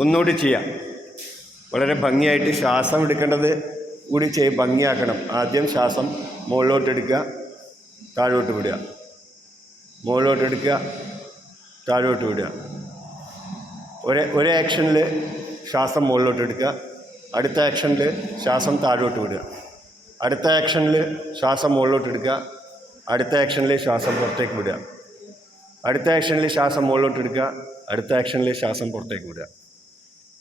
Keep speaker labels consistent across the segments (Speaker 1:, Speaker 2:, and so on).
Speaker 1: ഒന്നുകൂടി ചെയ്യാം. വളരെ ഭംഗിയായിട്ട് ശ്വാസം എടുക്കേണ്ടത് കൂടി ചെയ്ത് ഭംഗിയാക്കണം. ആദ്യം ശ്വാസം മുകളിലോട്ട് എടുക്കുക താഴോട്ട് വിടുക. മുകളിലോട്ട് എടുക്കുക താഴോട്ട് വിടുക. ഒരേ ഒരേ ആക്ഷനിൽ ശ്വാസം മുകളിലോട്ട് എടുക്കുക അടുത്ത ആക്ഷനിൽ ശ്വാസം താഴോട്ട് വിടുക. അടുത്ത ആക്ഷനിൽ ശ്വാസം മുകളിലോട്ട് എടുക്കുക അടുത്ത ആക്ഷനിൽ ശ്വാസം പുറത്തേക്ക് വിടുക. അടുത്ത ആക്ഷനിൽ ശ്വാസം മുകളിലോട്ട് എടുക്കുക അടുത്ത ആക്ഷനിൽ ശ്വാസം പുറത്തേക്ക് വിടുക.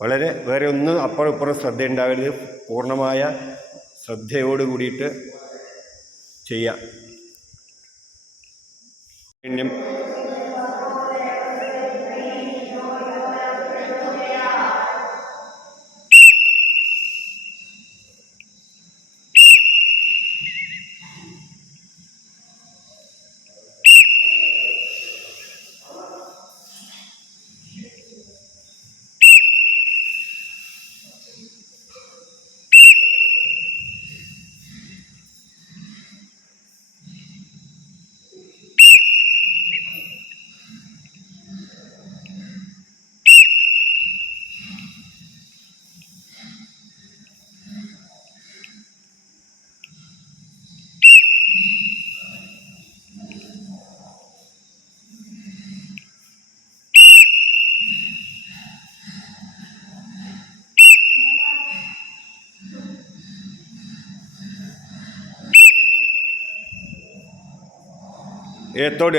Speaker 1: വളരെ വേറെ ഒന്നും അപ്പുറം ഇപ്പുറം ശ്രദ്ധ ഉണ്ടാവരുത് പൂർണമായ ശ്രദ്ധയോട് കൂടിയിട്ട് ചെയ്യാം. വീണ്ടും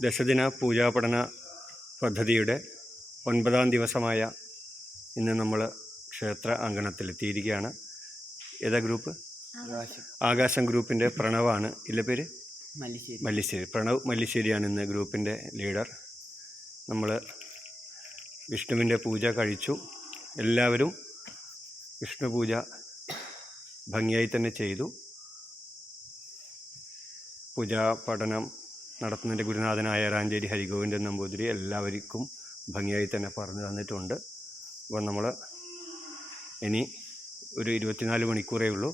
Speaker 1: ദശദിന പൂജാപഠന പദ്ധതിയുടെ ഒൻപതാം ദിവസമായ ഇന്ന് നമ്മൾ ക്ഷേത്ര അങ്കണത്തിലെത്തിയിരിക്കുകയാണ്. ഏതാ ഗ്രൂപ്പ്
Speaker 2: ആകാശം
Speaker 1: ഗ്രൂപ്പിന്റെ പ്രണവാണ്. ഇല്ല പേര്?
Speaker 2: മല്ലിശ്ശേരി.
Speaker 1: മല്ലിശ്ശേരി. പ്രണവ് മല്ലിശ്ശേരിയാണ് ഇന്ന് ഗ്രൂപ്പിന്റെ ലീഡർ. നമ്മൾ വിഷ്ണുവിന്റെ പൂജ കഴിച്ചു. എല്ലാവരും വിഷ്ണു പൂജ ഭംഗിയായി തന്നെ ചെയ്തു. പൂജാ പഠനം നടത്തുന്നതിന്റെ ഗുരുനാഥനായ റാഞ്ചേരി ഹരിഗോവിന്ദൻ നമ്പൂതിരി എല്ലാവർക്കും ഭംഗിയായി തന്നെ പറഞ്ഞു തന്നിട്ടുണ്ട്. അപ്പോൾ നമ്മൾ ഇനി ഒരു ഇരുപത്തിനാല് മണിക്കൂറേ ഉള്ളൂ.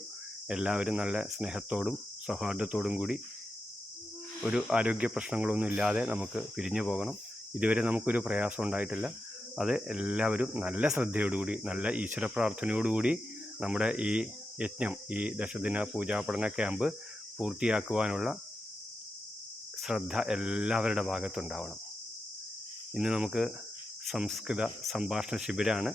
Speaker 1: എല്ലാവരും നല്ല സ്നേഹത്തോടും സൗഹാർദ്ദത്തോടും കൂടി ഒരു ആരോഗ്യ പ്രശ്നങ്ങളൊന്നും ഇല്ലാതെ നമുക്ക് പിരിഞ്ഞു പോകണം. ഇതുവരെ നമുക്കൊരു പ്രയാസം ഉണ്ടായിട്ടില്ല. അത് എല്ലാവരും നല്ല ശ്രദ്ധയോടുകൂടി നല്ല ഈശ്വര പ്രാർത്ഥനയോടുകൂടി നമ്മുടെ ഈ യജ്ഞം ഈ ദശദിന പൂജാപഠന ക്യാമ്പ് പൂർത്തിയാക്കുവാനുള്ള ശ്രദ്ധ എല്ലാവരുടെ ഭാഗത്തുണ്ടാവണം. ഇന്ന് നമുക്ക് സംസ്കൃത സംഭാഷണ ശിബിരമാണ്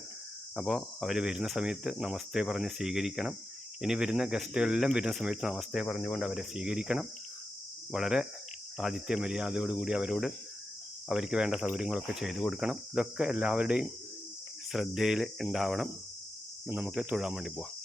Speaker 1: അപ്പോൾ അവർ വരുന്ന സമയത്ത് നമസ്തേ പറഞ്ഞ് സ്വീകരിക്കണം. ഇനി വരുന്ന ഗസ്റ്റുകളെല്ലാം വരുന്ന സമയത്ത് നമസ്തേ പറഞ്ഞുകൊണ്ട് അവരെ സ്വീകരിക്കണം. വളരെ ആതിഥ്യ മര്യാദയോടുകൂടി അവരോട് അവർക്ക് വേണ്ട സൗകര്യങ്ങളൊക്കെ ചെയ്തു കൊടുക്കണം. ഇതൊക്കെ എല്ലാവരുടെയും ശ്രദ്ധയിൽ ഉണ്ടാവണം. നമുക്ക് തൊഴാൻ വേണ്ടി പോവാം.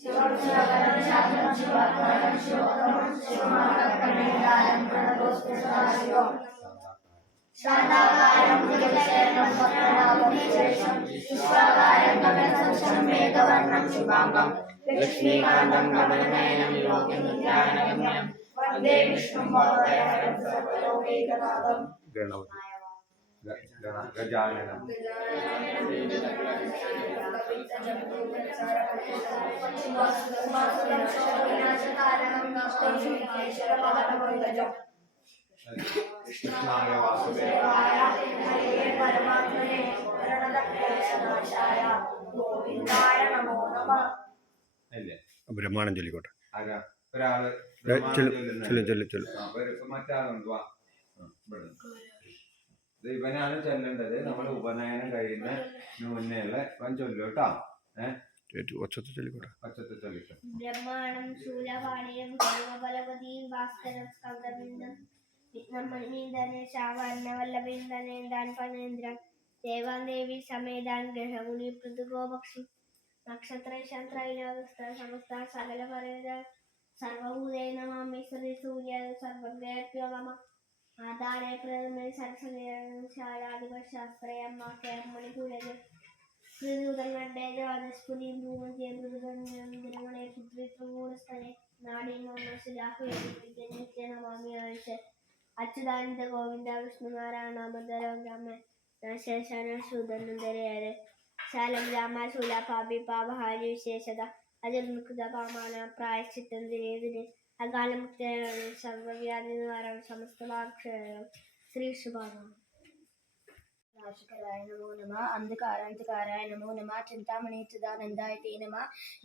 Speaker 2: शिवम शिवकरण शास्त्रम शिवात्मकम शिवकम शिवमाकरणेयायम प्रणतोस्तुता शिवम शान्ताकारं भुजगशयनं वक्रनाभनेशेषं विश्वाकारं कमलसंशं मेघवर्णं शुभाङ्गं लक्ष्मीकान्तं कमलनयनं योगिनिद्राणगम्यं वंदे विष्णुं भवदयहरं सर्वलोकैकनाथं
Speaker 3: गणपति ഗ- ഗണ- ഗജാനനം. കൃഷ്ണായ വാസുദേവ.
Speaker 2: പരമാത്മനെ ഗോവിന്ദായ നമോ നമ
Speaker 3: അല്ലേ
Speaker 1: ബ്രഹ്മാണം ചൊല്ലിക്കോട്ടെ.
Speaker 3: ഒരാൾ
Speaker 1: ചൊല്ലും ചൊല്ലും ചൊല്ലും
Speaker 3: മറ്റാളുണ്ട് വാ ആ, ഇവിടെ നിന്ന്. ഇത് ഇവനാണ് ചൊല്ലേണ്ടത്. നമ്മൾ ഉപനയനം കഴിയുന്ന മുന്നേയുള്ള ഇവൻ ചൊല്ലു കേട്ടോ.
Speaker 1: ഒച്ചത്ത് ചൊല്ലിക്കോട്ടെ.
Speaker 3: പച്ചത്ത് ചൊല്ലിക്കും.
Speaker 4: ബ്രഹ്മാണം ശൂലപാണിയം സർവബലപതിയും ഭാസ്കരം സ്കന്ദബിന്ദം വിഘ്നമണീന്ദനെ ശാവർണവല്ലഭീന്ദനേന്ദാൻ പനേന്ദ്രം ദേവാൻ ദേവി സമേതാൻ ഗ്രഹമുനി പൃഥുഗോപക്ഷി നക്ഷത്രൈശാന്ത്രൈലോകസ്ഥ സമസ്ത സകല പരേത സർവഭൂതേ നമാമി ശ്രീ സൂര്യ നമ ആധാരേ പ്രഥമേ സരസ്വതിശാലാധിപ ശാസ്ത്രയമ്മ കേരമണിപുരജ ശ്രീദൂതങ്ങളുടെ രാജസ്പുരി ഭൂമധ്യ മൃദുഗണേ പുത്രിത്വകൂടസ്ഥനെ നാടി മനസ്സിലാഹുയ നമാമി ആഴ്ച. അച്യുതാനന്ദ ഗോവിന്ദ വിഷ്ണുനാരായണ മന്ദരാമ ശേഷാന ശാലം രാമ ശൂല പാപി പാപഹാരി വിശേഷത. അജന്മുക്ത മുക്ത പാമാന പ്രായശ്ചിത്തം ദിനേതിന് അകാലമുക്തനും സർവവ്യാധിനിവാരം സമസ്തമാക്ഷരം ശ്രീ ശുഭാനം
Speaker 2: നാശികരായ നമോ നമ അന്ധകാരാന്തകാരായ നമോ നമ ചിന്താമണി ചിദാനന്ദായ തേ നമ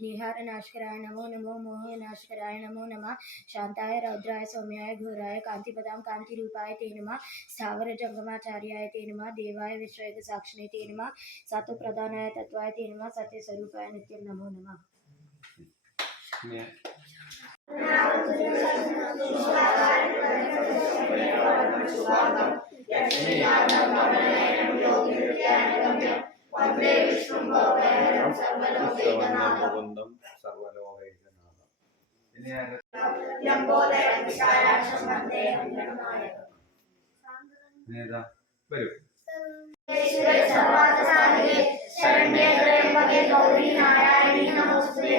Speaker 2: നിഹാരനാശകരായ നമോ നമോ മോഹനാശകരായ നമോ നമ ശാന്തായ രൗദ്രായ സൗമ്യായ ഘോരായ കാന്തിപദാം കാന്തിരൂപായ തേ നമ സ്ഥാവര ജംഗമാചാര്യായ തേ നമ ദേവായ വിശ്വയക സാക്ഷിണേ തേ നമ സത്വപ്രധാനായ തത്വായ
Speaker 3: തേ നമ സത്യസ്വരൂപായ നിത്യം നമോ നമ. നേതാ വരൂ
Speaker 2: ശരണ്യേ ത്രയംബകേ ഗൗരി നാരായണി നമോസ്തുതേ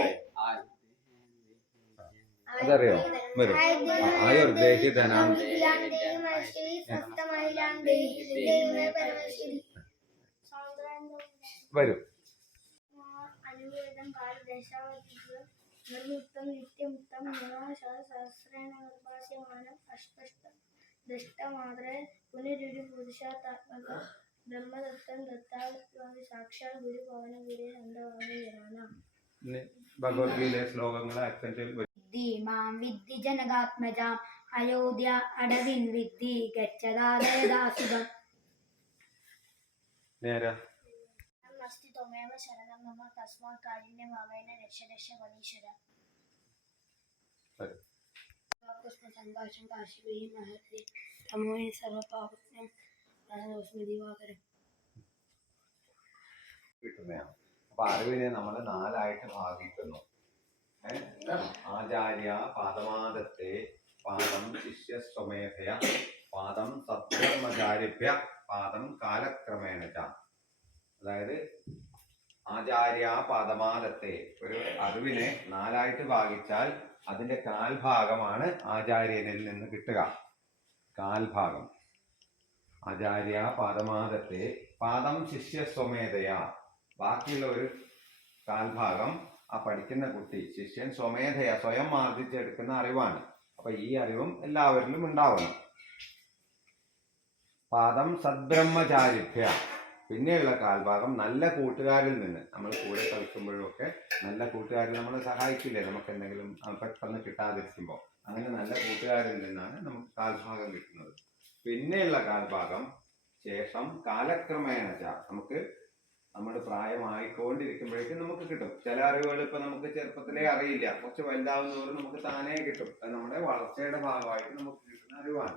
Speaker 3: അതറിയോ? വരും. ആയുർദേഹി ധനാം
Speaker 4: ബ്രഹ്മദത്തം സാക്ഷാൽ ഗുരു പവന ഗുരു
Speaker 3: ഭഗവത്ഗീതയിലെ ശ്ലോകങ്ങൾ വരും.
Speaker 2: വിദ്ധി മാം വിദ്ധി ജനകാത്മജാം. അയോധ്യ അടവിൻ വിദ്ധി ഗച്ഛതാദയദാസുഖം
Speaker 3: നേരാ.
Speaker 4: അസ്തി ത്വമേവ ശരണം മമ തസ്മാത് കാഠിന്യം മമേന രക്ഷ രക്ഷ വനീശ്വര
Speaker 3: വരൂ
Speaker 2: പുഷ്പസംഭാഷം കാശിവീ മഹർഷി തമോഹി സർവപാപജ്ഞം ദിവാകരം
Speaker 3: കിട്ടുന്നതാണ്. അപ്പൊ അറിവിനെ നമ്മൾ നാലായിട്ട് ഭാഗിക്കുന്നു? ആചാര്യ പാദമാദത്തെ പാദം ശിഷ്യസ്വമേധയ പാദം സദ്ധർമ്മചാരിഭ്യ പാദം കാലക്രമേണ അതായത് ആചാര്യ പാദമാദത്തെ ഒരു അറിവിനെ നാലായിട്ട് ഭാഗിച്ചാൽ അതിന്റെ കാൽഭാഗമാണ് ആചാര്യനിൽ നിന്ന് കിട്ടുക. കാൽഭാഗം. ആചാര്യ പാദമാദത്തെ പാദം ശിഷ്യസ്വമേധയ. ബാക്കിയുള്ള ഒരു കാൽഭാഗം ആ പഠിക്കുന്ന കുട്ടി ശിഷ്യൻ സ്വമേധയ സ്വയം ആർജിച്ചെടുക്കുന്ന അറിവാണ്. അപ്പൊ ഈ അറിവും എല്ലാവരിലും ഉണ്ടാവണം. പാദം സദ്ബ്രഹ്മചാരിഭ്യ. പിന്നെയുള്ള കാൽഭാഗം നല്ല കൂട്ടുകാരിൽ നിന്ന്. നമ്മൾ കൂടെ കളിക്കുമ്പോഴും ഒക്കെ നല്ല കൂട്ടുകാരിൽ നമ്മളെ സഹായിക്കില്ലേ? നമുക്ക് എന്തെങ്കിലും പെട്ടെന്ന് കിട്ടാതിരിക്കുമ്പോൾ അങ്ങനെ നല്ല കൂട്ടുകാരിൽ നിന്നാണ് നമുക്ക് കാൽഭാഗം കിട്ടുന്നത്. പിന്നെയുള്ള കാൽഭാഗം ശേഷം കാലക്രമേണ നമുക്ക് നമ്മുടെ പ്രായമായിക്കൊണ്ടിരിക്കുമ്പോഴേക്കും നമുക്ക് കിട്ടും. ചില അറിവുകൾ ഇപ്പൊ നമുക്ക് ചെറുപ്പത്തിലേ അറിയില്ല. കുറച്ച് വലുതാവുന്നതോറും നമുക്ക് താനേ കിട്ടും. അത് നമ്മുടെ വളർച്ചയുടെ ഭാഗമായിട്ട് നമുക്ക് കിട്ടുന്ന അറിവാണ്.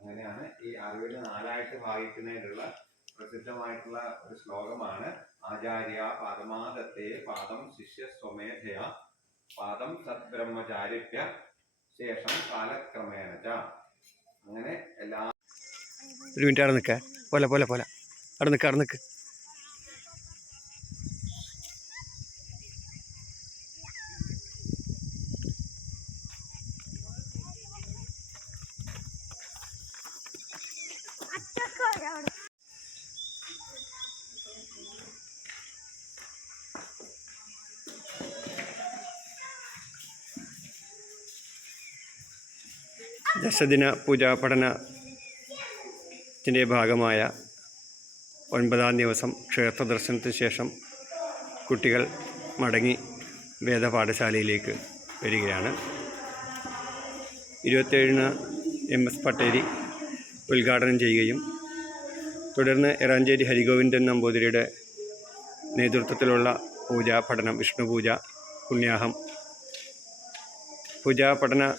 Speaker 1: അങ്ങനെയാണ് ഈ അറിവിനെ നാലായിട്ട് ഭാഗിക്കുന്നതിനുള്ള പ്രസിദ്ധമായിട്ടുള്ള ഒരു ശ്ലോകമാണ്. ആചാര്യ പരമാദത്തെ പാദം ശിഷ്യ സ്വമേധയ പാദം സദ്ബ്രഹ്മചാരിത്യ ശേഷം കാലക്രമേണ അങ്ങനെ എല്ലാ
Speaker 3: ഒരു മിനിറ്റ് അവിടെ നിൽക്കുക പോലെ പോലെ പോലെ. അവിടെ നിൽക്കുക അവിടെ നിൽക്ക്.
Speaker 1: ദശദിന പൂജാ പഠനത്തിന്റെ ഭാഗമായ ഒൻപതാം ദിവസം ക്ഷേത്ര ദർശനത്തിന് ശേഷം കുട്ടികൾ മടങ്ങി വേദപാഠശാലയിലേക്ക് വരികയാണ്. ഇരുപത്തേഴിന് എം എസ് പട്ടേരി ഉദ്ഘാടനം ചെയ്യുകയും തുടർന്ന് എറാഞ്ചേരി ഹരിഗോവിന്ദൻ നമ്പൂതിരിയുടെ നേതൃത്വത്തിലുള്ള പൂജാ പഠനം വിഷ്ണു പൂജ പുണ്യാഹം പൂജാ പഠന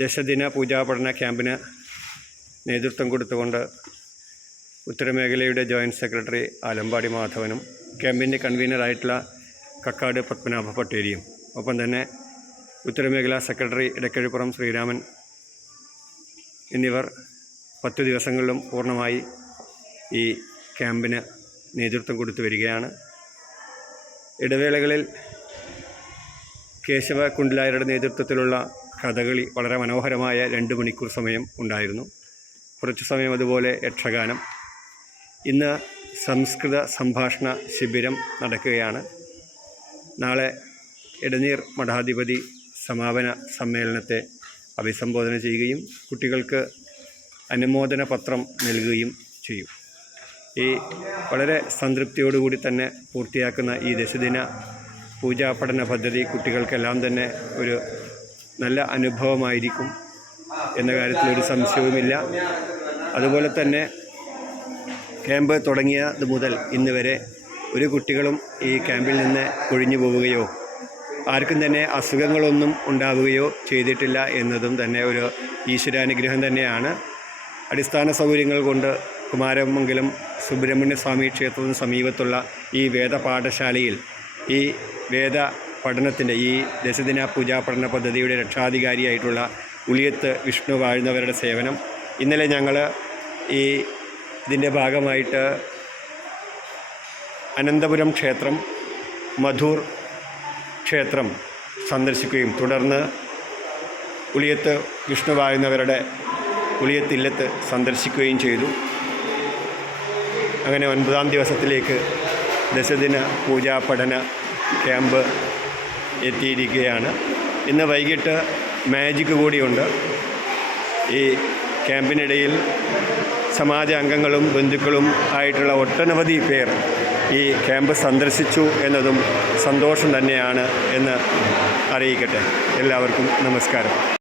Speaker 1: ദശദിന പൂജാ പഠന ക്യാമ്പിന് നേതൃത്വം കൊടുത്തുകൊണ്ട് ഉത്തരമേഖലയുടെ ജോയിന്റ് സെക്രട്ടറി ആലമ്പാടി മാധവനും ക്യാമ്പിന്റെ കൺവീനറായിട്ടുള്ള കക്കാട് പത്മനാഭ പട്ടേരിയും ഒപ്പം തന്നെ ഉത്തരമേഖല സെക്രട്ടറി ഇടക്കഴിപ്പുറം ശ്രീരാമൻ എന്നിവർ പത്ത് ദിവസങ്ങളിലും പൂർണമായി ഈ ക്യാമ്പിന് നേതൃത്വം കൊടുത്തു വരികയാണ്. ഇടവേളകളിൽ കേശവ കുണ്ടിലായരുടെ നേതൃത്വത്തിലുള്ള കഥകളി വളരെ മനോഹരമായ രണ്ട് മണിക്കൂർ സമയം ഉണ്ടായിരുന്നു. കുറച്ചു സമയം അതുപോലെ യക്ഷഗാനം. ഇന്ന് സംസ്കൃത സംഭാഷണ ശിബിരം നടക്കുകയാണ്. നാളെ ഇടനീർ മഠാധിപതി സമാപന സമ്മേളനത്തെ അഭിസംബോധന ചെയ്യുകയും കുട്ടികൾക്ക് അനുമോദന പത്രം നൽകുകയും ചെയ്യും. ഈ വളരെ സംതൃപ്തിയോടുകൂടി തന്നെ പൂർത്തിയാക്കുന്ന ഈ ദശദിന പൂജാ പഠന പദ്ധതി കുട്ടികൾക്കെല്ലാം തന്നെ ഒരു നല്ല അനുഭവമായിരിക്കും എന്ന കാര്യത്തിൽ ഒരു സംശയവുമില്ല. അതുപോലെ തന്നെ ക്യാമ്പ് തുടങ്ങിയത് മുതൽ ഇന്ന് വരെ ഒരു കുട്ടികളും ഈ ക്യാമ്പിൽ നിന്ന് ഒഴിഞ്ഞു പോവുകയോ ആർക്കും തന്നെ അസുഖങ്ങളൊന്നും ഉണ്ടാവുകയോ ചെയ്തിട്ടില്ല എന്നതും തന്നെ ഒരു ഈശ്വരാനുഗ്രഹം തന്നെയാണ്. അടിസ്ഥാന സൗകര്യങ്ങൾ കൊണ്ട് കുമാരമംഗലം സുബ്രഹ്മണ്യ സ്വാമി ക്ഷേത്രത്തിന് സമീപത്തുള്ള ഈ വേദപാഠശാലയിൽ ഈ വേദ പഠനത്തിന്റെ ഈ ദശദിന പൂജാ പഠന പദ്ധതിയുടെ രക്ഷാധികാരിയായിട്ടുള്ള ഉളിയത്ത് വിഷ്ണു വാഴുന്നവരുടെ സേവനം. ഇന്നലെ ഞങ്ങൾ ഈ ഇതിന്റെ ഭാഗമായിട്ട് അനന്തപുരം ക്ഷേത്രം മധൂർ ക്ഷേത്രം സന്ദർശിക്കുകയും തുടർന്ന് ഉളിയത്ത് വിഷ്ണു വാഴുന്നവരുടെ ഉളിയത്തില്ലത്ത് സന്ദർശിക്കുകയും ചെയ്തു. അങ്ങനെ ഒൻപതാം ദിവസത്തിലേക്ക് ദശദിന പൂജാ പഠന ക്യാമ്പ് എത്തിയിരിക്കുകയാണ്. ഇന്ന് വൈകിട്ട് മാജിക് കൂടിയുണ്ട്. ഈ ക്യാമ്പിനിടയിൽ സമാജ അംഗങ്ങളും ബന്ധുക്കളും ആയിട്ടുള്ള ഒട്ടനവധി പേർ ഈ ക്യാമ്പ് സന്ദർശിച്ചു എന്നതും സന്തോഷം തന്നെയാണ് എന്ന് അറിയിക്കട്ടെ. എല്ലാവർക്കും നമസ്കാരം.